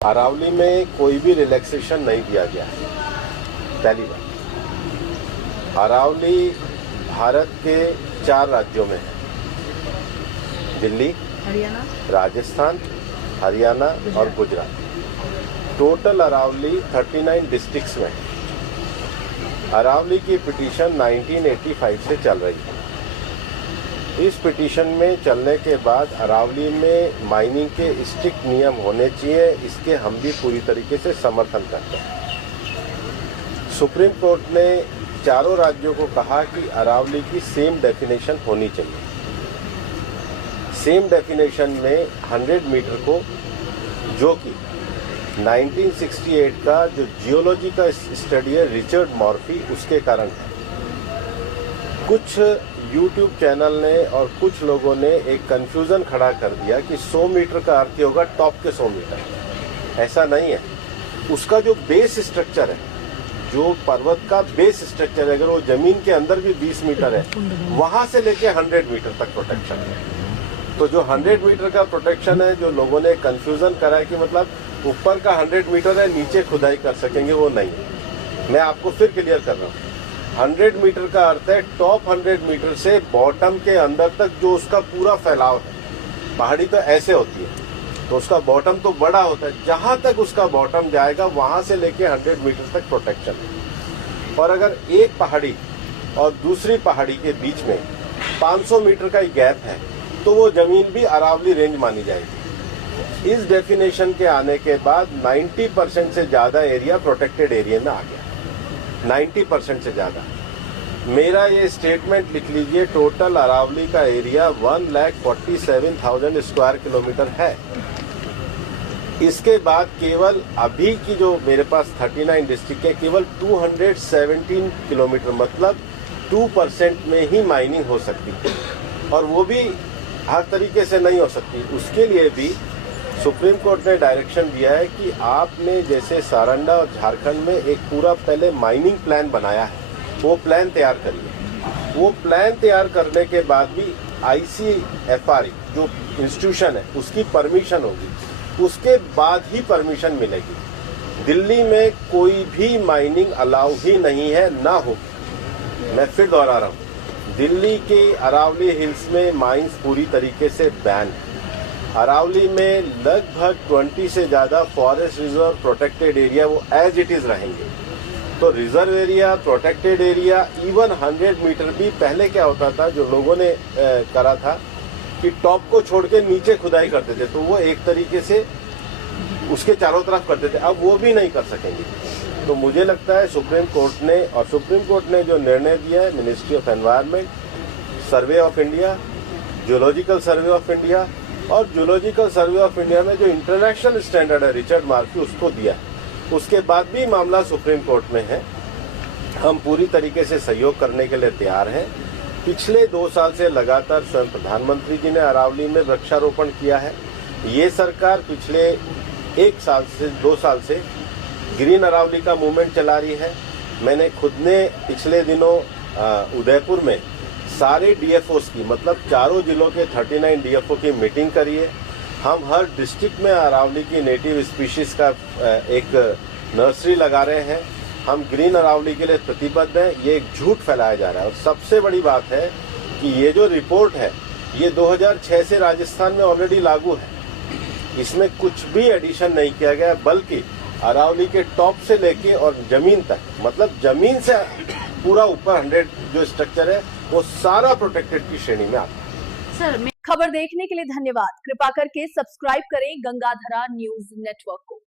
अरावली में कोई भी रिलैक्सेशन नहीं दिया गया है। पहली बात, अरावली भारत के 4 राज्यों में है, दिल्ली, हरियाणा, राजस्थान, हरियाणा और गुजरात। टोटल अरावली 39 डिस्ट्रिक्ट्स में है। अरावली की पिटीशन 1985 से चल रही है। इस पिटीशन में चलने के बाद अरावली में माइनिंग के स्ट्रिक्ट नियम होने चाहिए, इसके हम भी पूरी तरीके से समर्थन करते हैं। सुप्रीम कोर्ट ने चारों राज्यों को कहा कि अरावली की सेम डेफिनेशन होनी चाहिए। सेम डेफिनेशन में 100 मीटर को, जो कि 1968 का जो जियोलॉजी का स्टडी है रिचर्ड मॉर्फी, उसके कारण है। कुछ यूट्यूब चैनल ने और कुछ लोगों ने एक कंफ्यूजन खड़ा कर दिया कि 100 मीटर का अर्थ होगा टॉप के 100 मीटर। ऐसा नहीं है। उसका जो बेस स्ट्रक्चर है, जो पर्वत का बेस स्ट्रक्चर है, अगर वो जमीन के अंदर भी 20 मीटर है, वहां से लेके 100 मीटर तक प्रोटेक्शन है। तो जो 100 मीटर का प्रोटेक्शन है, जो लोगों ने कंफ्यूजन करा है कि मतलब ऊपर का 100 मीटर है, नीचे खुदाई कर सकेंगे, वो नहीं है। मैं आपको फिर क्लियर कर रहा हूँ। 100 मीटर का अर्थ है टॉप 100 मीटर से बॉटम के अंदर तक जो उसका पूरा फैलाव है। पहाड़ी तो ऐसे होती है, तो उसका बॉटम तो बड़ा होता है, जहां तक उसका बॉटम जाएगा वहां से लेके 100 मीटर तक प्रोटेक्शन है। और अगर एक पहाड़ी और दूसरी पहाड़ी के बीच में 500 मीटर का ही गैप है, तो वो जमीन भी अरावली रेंज मानी जाएगी। इस डेफिनेशन के आने के बाद 90% से ज्यादा एरिया प्रोटेक्टेड एरिया में आ गया। 90% से ज्यादा। मेरा ये स्टेटमेंट लिख लीजिए, टोटल अरावली का एरिया 1,47,000 स्क्वायर किलोमीटर है। इसके बाद केवल अभी की जो मेरे पास 39 डिस्ट्रिक्ट है, केवल 217 किलोमीटर, मतलब 2% में ही माइनिंग हो सकती है, और वो भी हर तरीके से नहीं हो सकती। उसके लिए भी सुप्रीम कोर्ट ने डायरेक्शन दिया है कि आपने जैसे सारंडा और झारखंड में एक पूरा पहले माइनिंग प्लान बनाया है, वो प्लान तैयार करिए। वो प्लान तैयार करने के बाद भी ICFR जो इंस्टीट्यूशन है उसकी परमिशन होगी, उसके बाद ही परमिशन मिलेगी। दिल्ली में कोई भी माइनिंग अलाउ ही नहीं है, ना होगी। मैं फिर दोहरा रहा हूँ, दिल्ली के अरावली हिल्स में माइंस पूरी तरीके से बैन है। अरावली में लगभग 20 से ज्यादा फॉरेस्ट रिजर्व प्रोटेक्टेड एरिया वो एज इट इज रहेंगे। तो reserve area, protected area, even 100 metre भी पहले क्या होता था, जो लोगों ने करा था कि टॉप को छोड़ के नीचे खुदाई करते थे, तो वो एक तरीके से उसके चारों तरफ करते थे। अब वो भी नहीं कर सकेंगे। तो मुझे लगता है सुप्रीम कोर्ट ने जो निर्णय दिया है, ministry of environment, survey of India, geological survey of India, और जियोलॉजिकल सर्वे ऑफ इंडिया में जो इंटरनेशनल स्टैंडर्ड है रिचर्ड मॉर्फी, उसको दिया है। उसके बाद भी मामला सुप्रीम कोर्ट में है। हम पूरी तरीके से सहयोग करने के लिए तैयार हैं। पिछले 2 साल से लगातार स्वयं प्रधानमंत्री जी ने अरावली में वृक्षारोपण किया है। ये सरकार पिछले 2 साल से ग्रीन अरावली का मूवमेंट चला रही है। मैंने खुद ने पिछले दिनों उदयपुर में सारे DFOs की, मतलब चारों जिलों के 39 DFO की मीटिंग करी है। हम हर डिस्ट्रिक्ट में अरावली की नेटिव स्पीशीज का एक नर्सरी लगा रहे हैं। हम ग्रीन अरावली के लिए प्रतिबद्ध हैं। ये एक झूठ फैलाया जा रहा है। और सबसे बड़ी बात है कि ये जो रिपोर्ट है, ये 2006 से राजस्थान में ऑलरेडी लागू है। इसमें कुछ भी एडिशन नहीं किया गया, बल्कि अरावली के टॉप से लेके और जमीन तक, मतलब जमीन से पूरा ऊपर 100 जो स्ट्रक्चर है, वो सारा प्रोटेक्टेड की श्रेणी में आता है। सर, खबर देखने के लिए धन्यवाद। कृपा करके सब्सक्राइब करें गंगाधरा न्यूज नेटवर्क को।